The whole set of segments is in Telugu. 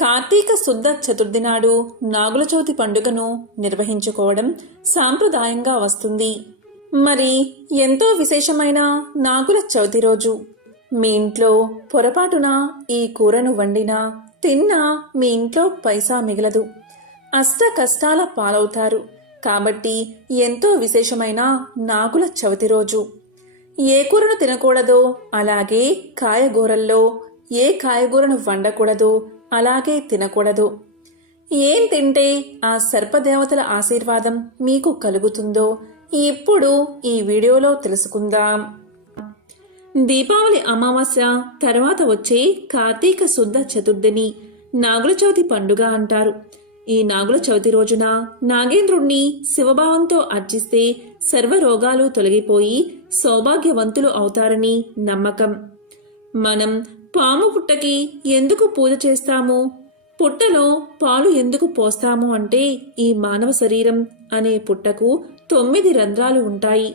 కార్తీక శుద్ధ చతుర్థి నాడు నాగుల చవితి పండుగను నిర్వహించుకోవడం సాంప్రదాయంగా వస్తుంది. మరి ఎంతో విశేషమైన నాగుల చవితి రోజు? మీ ఇంట్లో పొరపాటున ఈ కూరను వండినా తిన్నా మీ ఇంట్లో పైసా మిగలదు. అష్ట కష్టాల పాలవుతారు. కాబట్టి ఎంతో విశేషమైన నాగుల చవితి రోజు. ఏ కూరను తినకూడదో అలాగే కాయగూరల్లో ఏ కాయగూరను వండకూడదో అలాగే తినకూడదు. ఏం తింటే ఆ సర్పదేవతల ఆశీర్వాదం మీకు కలుగుతుందో ఇప్పుడు ఈ వీడియోలో తెలుసుకుందాం. దీపావళి అమావాస్య తర్వాత వచ్చే కార్తీక శుద్ధ చతుర్థిని నాగుల చవితి పండుగ అంటారు. ఈ నాగుల చవితి రోజున నాగేంద్రుణ్ణి శివభావంతో అర్చిస్తే సర్వ రోగాలు తొలగిపోయి సౌభాగ్యవంతులు అవుతారని నమ్మకం. మనం పాము పుట్టకి ఎందుకు పూజ చేస్తాము? పుట్టలో పాలు ఎందుకు పోస్తాము అంటే ఈ మానవ శరీరం అనే పుట్టకు తొమ్మిది రంధ్రాలు ఉంటాయి.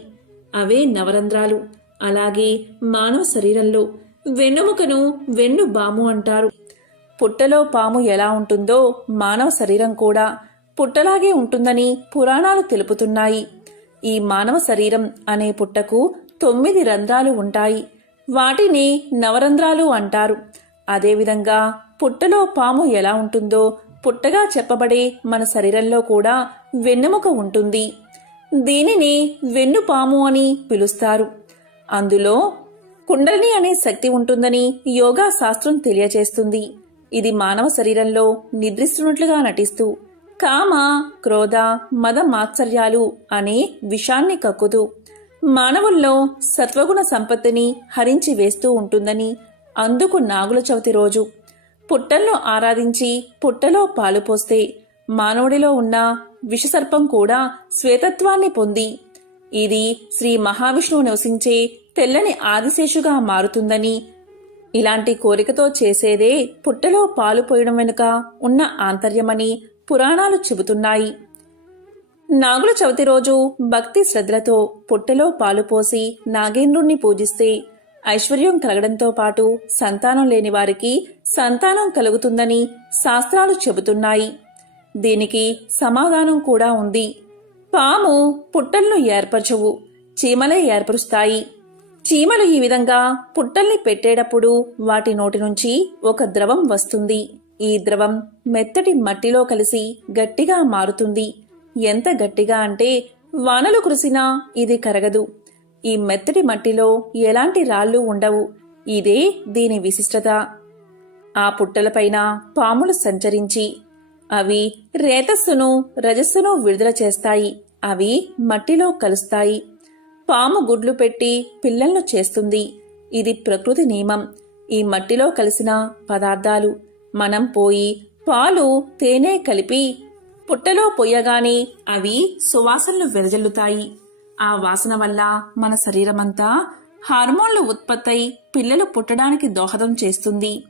అవే నవరంధ్రాలు. అలాగే మానవ శరీరంలో వెన్నుముకను వెన్ను బాము అంటారు. పుట్టలో పాము ఎలా ఉంటుందో మానవ శరీరం కూడా పుట్టలాగే ఉంటుందని పురాణాలు తెలుపుతున్నాయి. ఈ మానవ శరీరం అనే పుట్టకు తొమ్మిది రంధ్రాలు ఉంటాయి. వాటిని నవరంధ్రాలు అంటారు. అదేవిధంగా పుట్టలో పాము ఎలా ఉంటుందో పుట్టగా చెప్పబడే మన శరీరంలో కూడా వెన్నెముక ఉంటుంది. దీనిని వెన్నుపాము అని పిలుస్తారు. అందులో కుండలిని అనే శక్తి ఉంటుందని యోగా శాస్త్రం తెలియచేస్తుంది ఇది మానవ శరీరంలో నిద్రిస్తున్నట్లుగా నటిస్తూ కామ క్రోధ మద మాత్సర్యాలు అనే విషాన్ని కక్కుతూ మానవుల్లో సత్వగుణ సంపత్తిని హరించి వేస్తూ ఉంటుందని అందుకు నాగుల చవితి రోజు. పుట్టల్లో ఆరాధించి పుట్టలో పాలు పోస్తే మానవుడిలో ఉన్న విషసర్పం కూడా శ్వేతత్వాన్ని పొంది. ఇది శ్రీ మహావిష్ణువు నివసించే తెల్లని ఆదిశేషుగా మారుతుందని ఇలాంటి కోరికతో చేసేదే పుట్టలో పాలు పోయడం వెనుక ఉన్న ఆంతర్యమని పురాణాలు చెబుతున్నాయి. నాగుల చవితి రోజు భక్తి శ్రద్ధలతో పుట్టలో పాలు పోసి నాగేంద్రుణ్ణి పూజిస్తే ఐశ్వర్యం కలగడంతో పాటు సంతానం లేని వారికి సంతానం కలుగుతుందని శాస్త్రాలు చెబుతున్నాయి. దీనికి సమాధానం కూడా ఉంది. పాము పుట్టలను ఏర్పరచవు చీమలే ఏర్పరుస్తాయి. చీమలు ఈ విధంగా పుట్టల్ని పెట్టేటప్పుడు వాటి నోటి నుంచి ఒక ద్రవం వస్తుంది. ఈ ద్రవం మెత్తటి మట్టిలో కలిసి గట్టిగా మారుతుంది. ఎంత గట్టిగా అంటే వానలు కురిసినా ఇది కరగదు. ఈ మెత్తటి మట్టిలో ఎలాంటి రాళ్ళు ఉండవు. ఇదే దీని విశిష్టత. ఆ పుట్టలపైన పాములు సంచరించి అవి రేతస్సును రజస్సును విడుదల చేస్తాయి. అవి మట్టిలో కలుస్తాయి. పాము గుడ్లు పెట్టి పిల్లలను చేస్తుంది. ఇది ప్రకృతి నియమం. ఈ మట్టిలో కలిసిన పదార్థాలు. మనం పోయి పాలు తేనె కలిపి పుట్టలో పొయ్యగానే అవి సువాసనలు వెదజల్లుతాయి. ఆ వాసన వల్ల మన శరీరమంతా హార్మోన్లు ఉత్పత్తై పిల్లలు పుట్టడానికి దోహదం చేస్తుంది.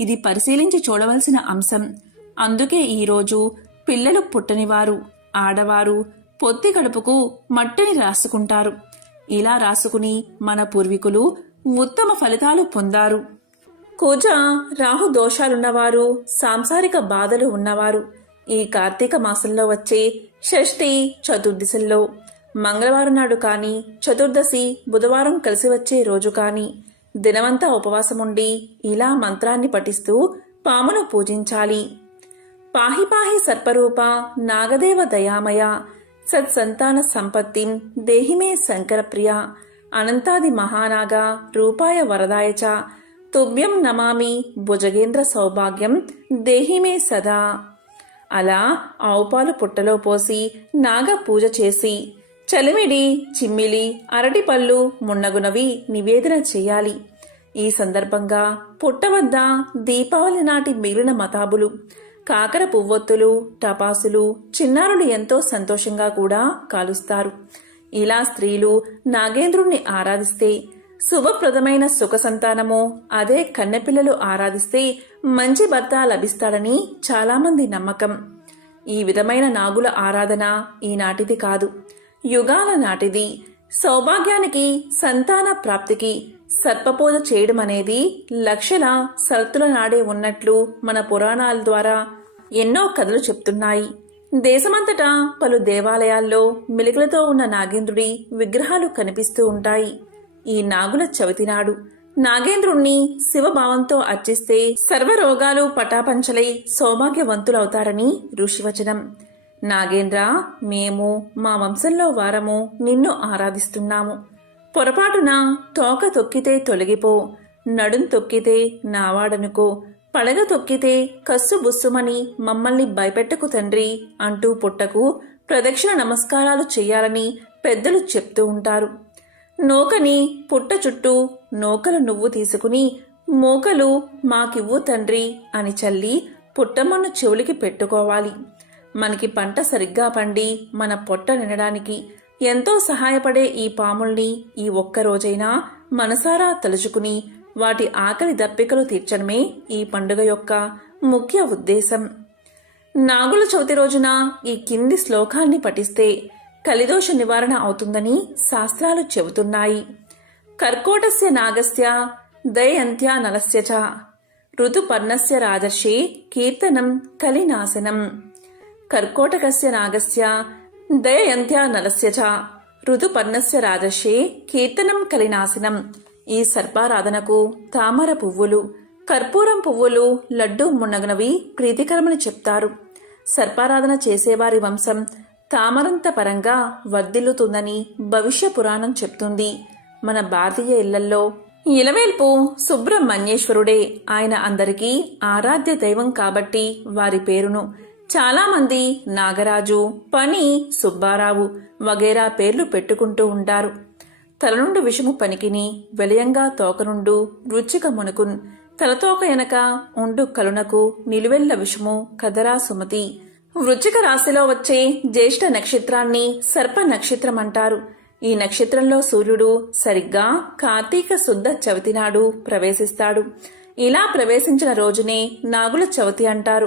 ఇది పరిశీలించి చూడవలసిన అంశం. అందుకే ఈరోజు పిల్లలు పుట్టనివారు ఆడవారు పొత్తి గడుపుకు మట్టిని రాసుకుంటారు. ఇలా రాసుకుని మన పూర్వీకులు ఉత్తమ ఫలితాలు పొందారు. కుజ రాహు దోషాలున్నవారు సాంసారిక బాధలు ఉన్నవారు. ఈ కార్తీక మాసంలో వచ్చే షష్ఠి చతుర్దశల్లో. మంగళవారం నాడు కానీ చతుర్దశి బుధవారం కలిసి వచ్చే రోజు కానీ దినమంతా ఉపవాసం ఉండి ఇలా మంత్రాన్ని పఠిస్తూ పామును పూజించాలి. పాహి పాహి సర్పరూప నాగదేవ దయామయ సత్సంతాన సంపత్తిం దేహిమే శంకరప్రియ అనంతాది మహానాగ రూపాయ వరదాయ చ తుభ్యం నమామి భుజగేంద్ర సౌభాగ్యం దేహిమే సదా. అలా ఆవుపాలు పుట్టలో పోసి నాగ పూజ చేసి చలిమిడి చిమ్మిలి అరటిపళ్ళు మున్నగునవి నివేదన చేయాలి. ఈ సందర్భంగా పుట్ట వద్ద దీపావళి నాటి మిగిలిన మతాబులు కాకర పువ్వొత్తులు టపాసులు చిన్నారులు ఎంతో సంతోషంగా కూడా కాలుస్తారు. ఇలా స్త్రీలు నాగేంద్రుణ్ణి ఆరాధిస్తే శుభప్రదమైన సుఖ సంతానము అదే కన్నెపిల్లలు ఆరాధిస్తే మంచి భర్త లభిస్తాడని చాలామంది నమ్మకం. ఈ విధమైన నాగుల ఆరాధన ఈనాటిది కాదు. యుగాల నాటిది. సౌభాగ్యానికి సంతాన ప్రాప్తికి సర్పపూజ చేయడం అనేది లక్షల సరతుల నాడే ఉన్నట్లు మన పురాణాల ద్వారా ఎన్నో కథలు చెప్తున్నాయి. దేశమంతటా పలు దేవాలయాల్లో మిలికలతో ఉన్న నాగేంద్రుడి విగ్రహాలు కనిపిస్తూ ఉంటాయి. ఈ నాగుల చవితినాడు. నాగేంద్రుణ్ణి శివభావంతో అర్చిస్తే సర్వరోగాలు పటాపంచలై సౌభాగ్యవంతులవుతారని ఋషివచనం. నాగేంద్ర మేము మా వంశంలో వారము నిన్ను ఆరాధిస్తున్నాము. పొరపాటున తోక తొక్కితే తొలగిపో నడుం తొక్కితే నావాడనుకో పడగ తొక్కితే కస్సు బుస్సుమని మమ్మల్ని భయపెట్టకు తండ్రి అంటూ పుట్టకు ప్రదక్షిణ నమస్కారాలు చేయాలని పెద్దలు చెప్తూ ఉంటారు. నూకని పుట్ట చుట్టూ నూకలు నువ్వు తీసుకుని మోకలు మాకివ్వు తండ్రి అని చల్లి పుట్టమ్మను చెవులికి పెట్టుకోవాలి. మనకి పంట సరిగ్గా పండి మన పొట్ట నినడానికి ఎంతో సహాయపడే ఈ పాముల్ని ఈ ఒక్క రోజైనా మనసారా తలుచుకుని వాటి ఆకలి దప్పికలు తీర్చడమే ఈ పండుగ యొక్క ముఖ్య ఉద్దేశం. నాగుల చవితి రోజున ఈ కింది శ్లోకాల్ని పఠిస్తే కలిదోష నివారణ అవుతుందని శాస్త్రాలు చెబుతున్నాయి. కర్కోటస్య నాగస్య దయంత్యా నలస్య చ. ఋతుపర్ణస్య రాజర్షి కీర్తనం కలినాశనం. కర్కోటకస్య నాగస్య దయయంత్యా నలస్య చ. ఋతుపర్ణస్య రాజర్షి కీర్తనం కలినాశనం. ఈ సర్పారాధనకు తామర పువ్వులు కర్పూరం పువ్వులు లడ్డూ మున్నగనవి ప్రీతికరమని చెప్తారు. సర్పారాధన చేసేవారి వంశం తామరంత పరంగా వర్ధిల్లుతుందని భవిష్య పురాణం చెప్తుంది. మన భారతీయ ఇళ్ళల్లో ఇలవేల్పు సుబ్రహ్మణ్యేశ్వరుడే ఆయన అందరికీ ఆరాధ్య దైవం కాబట్టి వారి పేరును చాలామంది నాగరాజు పని సుబ్బారావు వగేరా పేర్లు పెట్టుకుంటూ ఉంటారు. తల నుండి విషము పనికిని వెలయంగా తోకనుండు రుచిక మునుకున్ తలతోక ఎనక ఉండు కలునకు నిలువెల్ల విషము కదరా సుమతి వృచ్చిక రాశిలో వచ్చే జ్యేష్ఠ నక్షత్రాన్ని సర్ప నక్షత్రం అంటారు. ఈ నక్షత్రంలో సూర్యుడు సరిగ్గా కార్తీక శుద్ధ చవితి నాడు ప్రవేశిస్తాడు. ఇలా ప్రవేశించిన రోజునే నాగుల చవితి అంటారు.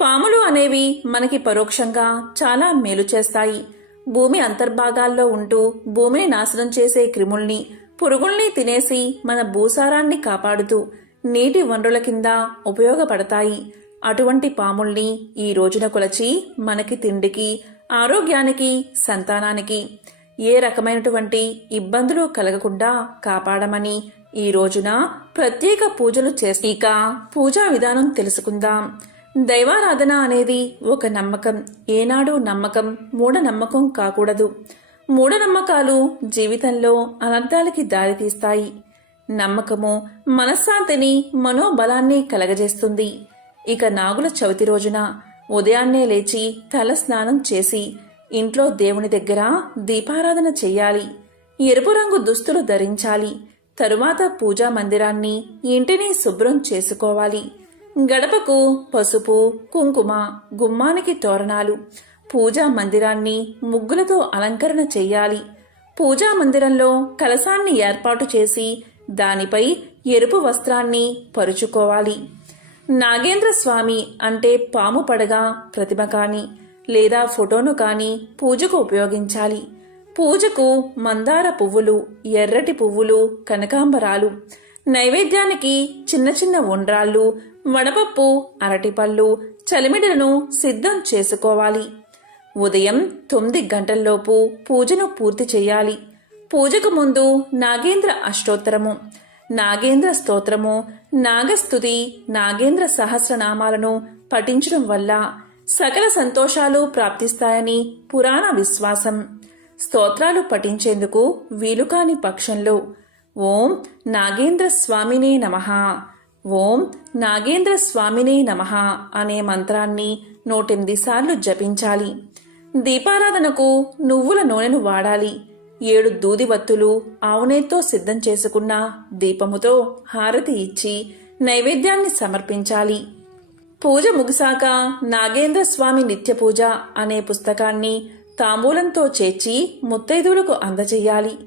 పాములు అనేవి మనకి పరోక్షంగా చాలా మేలు చేస్తాయి. భూమి అంతర్భాగాల్లో ఉంటూ భూమిని నాశనం చేసే క్రిముల్ని పురుగుల్ని తినేసి మన భూసారాన్ని కాపాడుతూ నీటి వనరుల కింద ఉపయోగపడతాయి. అటువంటి పాముల్ని ఈ రోజున కొలచి మనకి తిండికి ఆరోగ్యానికి సంతానానికి ఏ రకమైనటువంటి ఇబ్బందులు కలగకుండా కాపాడమని ఈ రోజున ప్రత్యేక పూజలు చేసి ఇక పూజా విధానం తెలుసుకుందాం. దైవారాధన అనేది ఒక నమ్మకం. ఏనాడు నమ్మకం మూఢనమ్మకం కాకూడదు. మూఢనమ్మకాలు జీవితంలో అనర్థాలకి దారితీస్తాయి నమ్మకము మనశ్శాంతిని మనోబలాన్ని కలగజేస్తుంది. ఇక నాగుల చవితి రోజున ఉదయాన్నే లేచి తల స్నానం చేసి ఇంట్లో దేవుని దగ్గర దీపారాధన చెయ్యాలి ఎరుపు రంగు దుస్తులు ధరించాలి. తరువాత పూజా మందిరాన్ని ఇంటిని శుభ్రం చేసుకోవాలి. గడపకు పసుపు కుంకుమ గుమ్మానికి తోరణాలు పూజా మందిరాన్ని ముగ్గులతో అలంకరణ చెయ్యాలి పూజా మందిరంలో కలశాన్ని ఏర్పాటు చేసి దానిపై ఎరుపు వస్త్రాన్ని పరుచుకోవాలి. నాగేంద్ర స్వామి అంటే పాము పడగా ప్రతిమ కాని లేదా ఫోటోను కాని పూజకు ఉపయోగించాలి. పూజకు మందార పువ్వులు ఎర్రటి పువ్వులు కనకాంబరాలు నైవేద్యానికి చిన్న చిన్న ఉండ్రాళ్ళు వడపప్పు అరటిపళ్ళు చలిమిడలను సిద్ధం చేసుకోవాలి. ఉదయం తొమ్మిది గంటల్లోపు పూజను పూర్తి చేయాలి. పూజకు ముందు నాగేంద్ర అష్టోత్తరము నాగేంద్ర స్తోత్రము నాగస్తుతి నాగేంద్ర సహస్రనామాలను పఠించడం వల్ల సకల సంతోషాలు ప్రాప్తిస్తాయని పురాణ విశ్వాసం. స్తోత్రాలు పఠించేందుకు వీలుకాని పక్షంలో ఓం నాగేంద్ర స్వామినే నమః. ఓం నాగేంద్ర స్వామినే నమః అనే మంత్రాన్ని నూటెనిమిది సార్లు జపించాలి. దీపారాధనకు నువ్వుల నూనెను వాడాలి. ఏడు దూదివత్తులు ఆవునేతో సిద్ధం చేసుకున్న దీపముతో హారతి ఇచ్చి నైవేద్యాన్ని సమర్పించాలి. పూజ ముగిసాక నాగేంద్ర స్వామి నిత్య పూజ అనే పుస్తకాన్ని తాంబూలంతో చేర్చి ముత్తైదువులకు అందజేయాలి.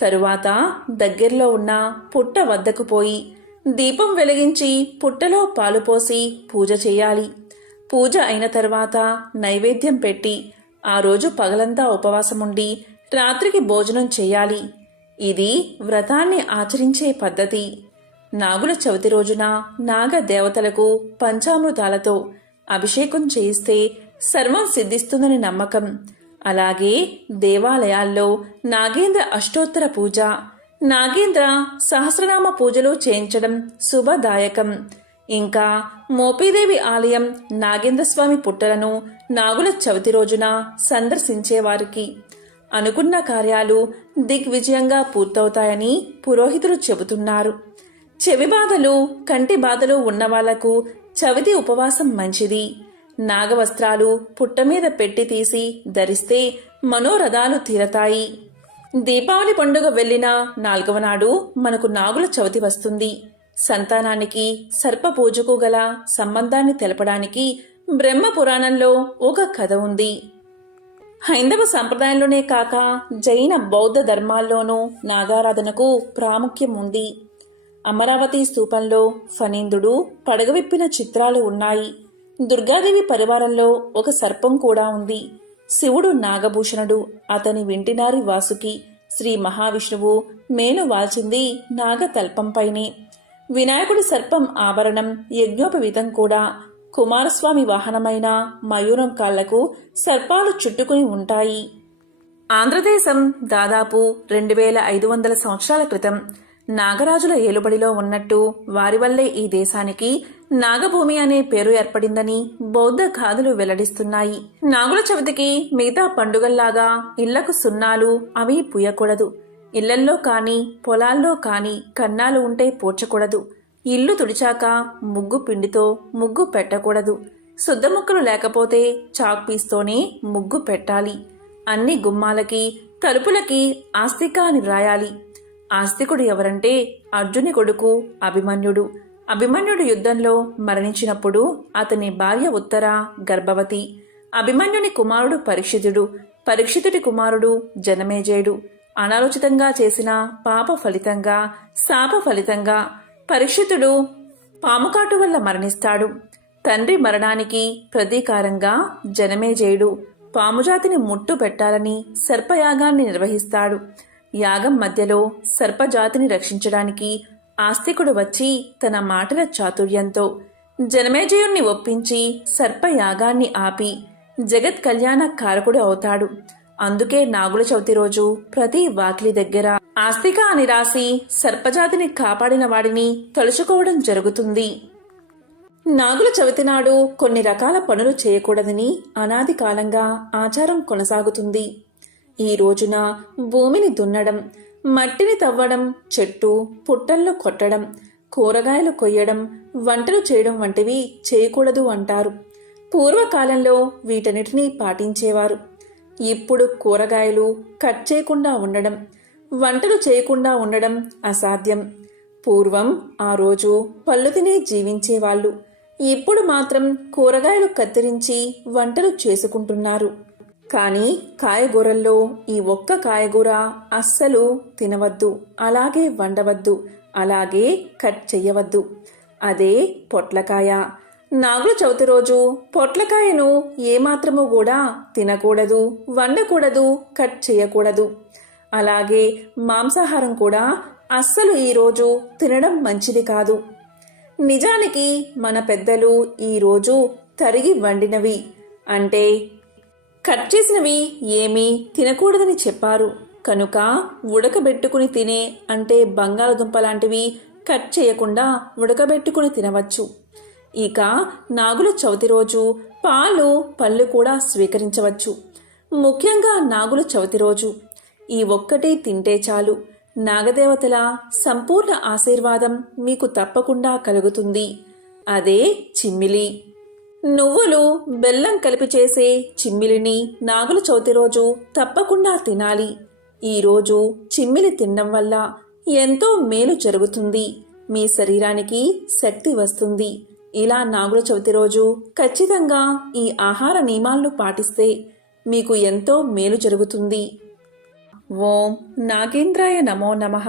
తరువాత దగ్గరలో ఉన్న పుట్ట వద్దకు పోయి దీపం వెలిగించి పుట్టలో పాలు పోసి పూజ చేయాలి. పూజ అయిన తర్వాత నైవేద్యం పెట్టి ఆ రోజు పగలంతా ఉపవాసముండి రాత్రికి భోజనం చేయాలి. ఇది వ్రతాన్ని ఆచరించే పద్ధతి. నాగుల చవితి రోజున నాగ దేవతలకు పంచామృతాలతో అభిషేకం చేయిస్తే సర్వం సిద్ధిస్తుందని నమ్మకం. అలాగే దేవాలయాల్లో నాగేంద్ర అష్టోత్తర పూజ నాగేంద్ర సహస్రనామ పూజలు చేయించడం శుభదాయకం. ఇంకా మోపీదేవి ఆలయం నాగేంద్ర స్వామి పుట్టలను నాగుల చవితి రోజున సందర్శించేవారికి అనుకున్న కార్యాలు దిగ్విజయంగా పూర్తవుతాయని పురోహితులు చెబుతున్నారు. చెవి బాధలు కంటి బాధలు ఉన్న వాళ్ళకు చవితి ఉపవాసం మంచిది. నాగవస్త్రాలు పుట్ట మీద పెట్టి తీసి ధరిస్తే మనోరథాలు తీరతాయి. దీపావళి పండుగ వెళ్ళిన నాలుగవ నాడు మనకు నాగుల చవితి వస్తుంది. సంతానానికి సర్ప పూజకు గల సంబంధాన్ని తెలపడానికి బ్రహ్మ పురాణంలో ఒక కథ ఉంది. హైందవ సంప్రదాయంలోనే కాక జైన బౌద్ధ ధర్మాల్లోనూ నాగారాధనకు ప్రాముఖ్యం ఉంది. అమరావతి స్తూపంలో ఫణీందుడు పడగవిప్పిన చిత్రాలు ఉన్నాయి. దుర్గాదేవి పరివారంలో ఒక సర్పం కూడా ఉంది. శివుడు నాగభూషణుడు అతని వింటినారి వాసుకి శ్రీ మహావిష్ణువు మేను వాల్చింది నాగతల్పంపైనే. వినాయకుడి సర్పం ఆభరణం యజ్ఞోపవీతం కూడా కుమారస్వామి వాహనమైన మయూరం కాళ్ళకు సర్పాలు చుట్టుకుని ఉంటాయి. ఆంధ్రదేశం దాదాపు రెండు వేల ఐదు వందల సంవత్సరాల క్రితం నాగరాజుల ఏలుబడిలో ఉన్నట్టు వారి వల్లే ఈ దేశానికి నాగభూమి అనే పేరు ఏర్పడిందని బౌద్ధ గాథలు వెల్లడిస్తున్నాయి. నాగుల చవితికి మిగతా పండుగల్లాగా ఇళ్ళకు సున్నాలు అవి పుయ్యకూడదు ఇళ్ళల్లో కాని పొలాల్లో కాని కన్నాలు ఉంటే పోర్చకూడదు. ఇల్లు తుడిచాక ముగ్గు పిండితో ముగ్గు పెట్టకూడదు. శుద్ధ ముక్కలు లేకపోతే చాక్ పీస్తోనే ముగ్గు పెట్టాలి. అన్ని గుమ్మాలకి తలుపులకి ఆస్తిక అని వ్రాయాలి ఆస్తికుడు ఎవరంటే అర్జుని కొడుకు అభిమన్యుడు. అభిమన్యుడు యుద్ధంలో మరణించినప్పుడు అతని భార్య ఉత్తర గర్భవతి. అభిమన్యుని కుమారుడు పరీక్షితుడు. పరీక్షితుడి కుమారుడు జనమేజయుడు. అనాలోచితంగా చేసిన పాప ఫలితంగా శాప ఫలితంగా పరీక్షితుడు పాముకాటు వల్ల మరణిస్తాడు. తండ్రి మరణానికి ప్రతీకారంగా జనమేజయుడు పాముజాతిని ముట్టు పెట్టాలని సర్పయాగాన్ని నిర్వహిస్తాడు. యాగం మధ్యలో సర్పజాతిని రక్షించడానికి ఆస్తికుడు వచ్చి తన మాటల చాతుర్యంతో జనమేజయుణ్ణి ఒప్పించి సర్పయాగాన్ని ఆపి జగత్ కళ్యాణ కారకుడు అవుతాడు. అందుకే నాగుల చవితి రోజు ప్రతి వాకిలి దగ్గర ఆస్తిక అని రాసి సర్పజాతిని కాపాడిన వాడిని తలుచుకోవడం జరుగుతుంది. నాగుల చవితి నాడు కొన్ని రకాల పనులు చేయకూడదని అనాది కాలంగా ఆచారం కొనసాగుతుంది. ఈ రోజున భూమిని దున్నడం మట్టిని తవ్వడం చెట్టు పుట్టల్లో కొట్టడం కూరగాయలు కొయ్యడం వంటలు చేయడం వంటివి చేయకూడదు అంటారు. పూర్వకాలంలో వీటన్నిటినీ పాటించేవారు. ఇప్పుడు కూరగాయలు కట్ చేయకుండా ఉండడం వంటలు చేయకుండా ఉండడం అసాధ్యం. పూర్వం ఆ రోజు పళ్ళు తినే జీవించేవాళ్ళు. ఇప్పుడు మాత్రం కూరగాయలు కత్తిరించి వంటలు చేసుకుంటున్నారు. కానీ కాయగూరల్లో ఈ ఒక్క కాయగూర అస్సలు తినవద్దు. అలాగే వండవద్దు. అలాగే కట్ చెయ్యవద్దు. అదే పొట్లకాయ. నాగుల చవితి రోజు పొట్లకాయను ఏమాత్రము కూడా తినకూడదు వండకూడదు కట్ చేయకూడదు. అలాగే మాంసాహారం కూడా అస్సలు ఈరోజు తినడం మంచిది కాదు. నిజానికి మన పెద్దలు ఈరోజు తరిగి వండినవి. అంటే కట్ చేసినవి ఏమీ తినకూడదని చెప్పారు. కనుక ఉడకబెట్టుకుని తినే అంటే బంగాళదుంప లాంటివి కట్ చేయకుండా ఉడకబెట్టుకుని తినవచ్చు. ఇక నాగుల చవితి రోజు పాలు పళ్ళు కూడా స్వీకరించవచ్చు. ముఖ్యంగా నాగుల చవితి రోజు. ఈ ఒక్కటే తింటే చాలు. నాగదేవతల సంపూర్ణ ఆశీర్వాదం మీకు తప్పకుండా కలుగుతుంది. అదే చిమ్మిలి. నువ్వులు బెల్లం కలిపి చేసే చిమ్మిలిని నాగుల చవితి రోజు తప్పకుండా తినాలి. ఈరోజు చిమ్మిలి తినడం వల్ల ఎంతో మేలు జరుగుతుంది. మీ శరీరానికి శక్తి వస్తుంది. ఇలా నాగుల చవితి రోజు ఖచ్చితంగా ఈ ఆహార నియమాలను పాటిస్తే మీకు ఎంతో మేలు జరుగుతుంది. ఓం నాగేంద్రాయ నమో నమః.